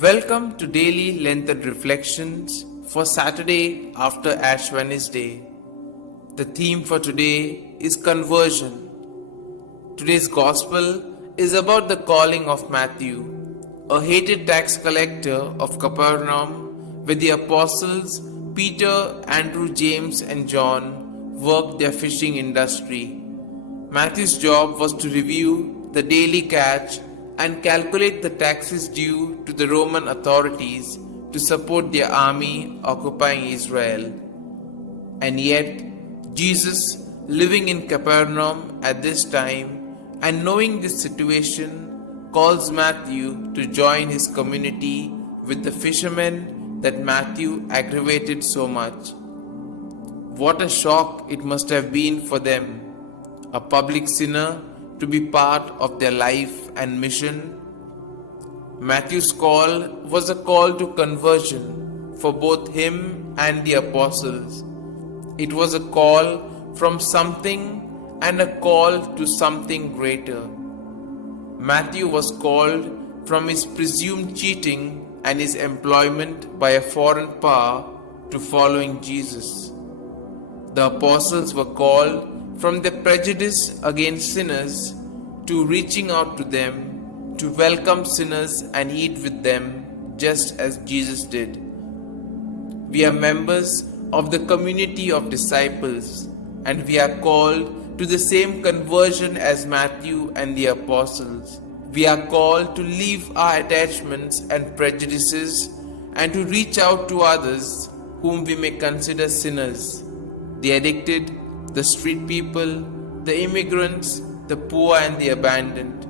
Welcome to Daily Lengthened Reflections for Saturday after Ash Wednesday. The theme for today is conversion. Today's Gospel is about the calling of Matthew, a hated tax collector of Capernaum, where the apostles Peter, Andrew, James, and John worked their fishing industry. Matthew's job was to review the daily catch and calculate the taxes due to the Roman authorities to support their army occupying Israel. And yet, Jesus, living in Capernaum at this time and knowing this situation, calls Matthew to join his community with the fishermen that Matthew aggravated so much. What a shock it must have been for them, a public sinner to be part of their life and mission. Matthew's call was a call to conversion for both him and the apostles. It was a call from something and a call to something greater. Matthew was called from his presumed cheating and his employment by a foreign power to following Jesus. The apostles were called from their prejudice against sinners to reaching out to them, to welcome sinners and eat with them just as Jesus did. We are members of the community of disciples, and we are called to the same conversion as Matthew and the apostles. We are called to leave our attachments and prejudices and to reach out to others whom we may consider sinners, the addicted, the street people, the immigrants, the poor and the abandoned,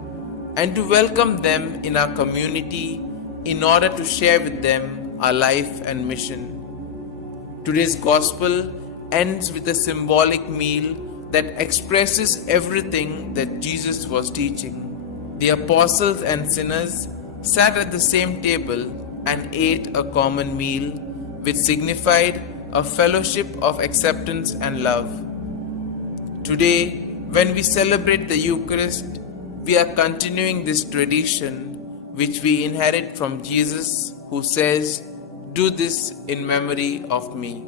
and to welcome them in our community in order to share with them our life and mission. Today's Gospel ends with a symbolic meal that expresses everything that Jesus was teaching. The apostles and sinners sat at the same table and ate a common meal, which signified a fellowship of acceptance and love. Today, when we celebrate the Eucharist, we are continuing this tradition which we inherit from Jesus, who says, "Do this in memory of me."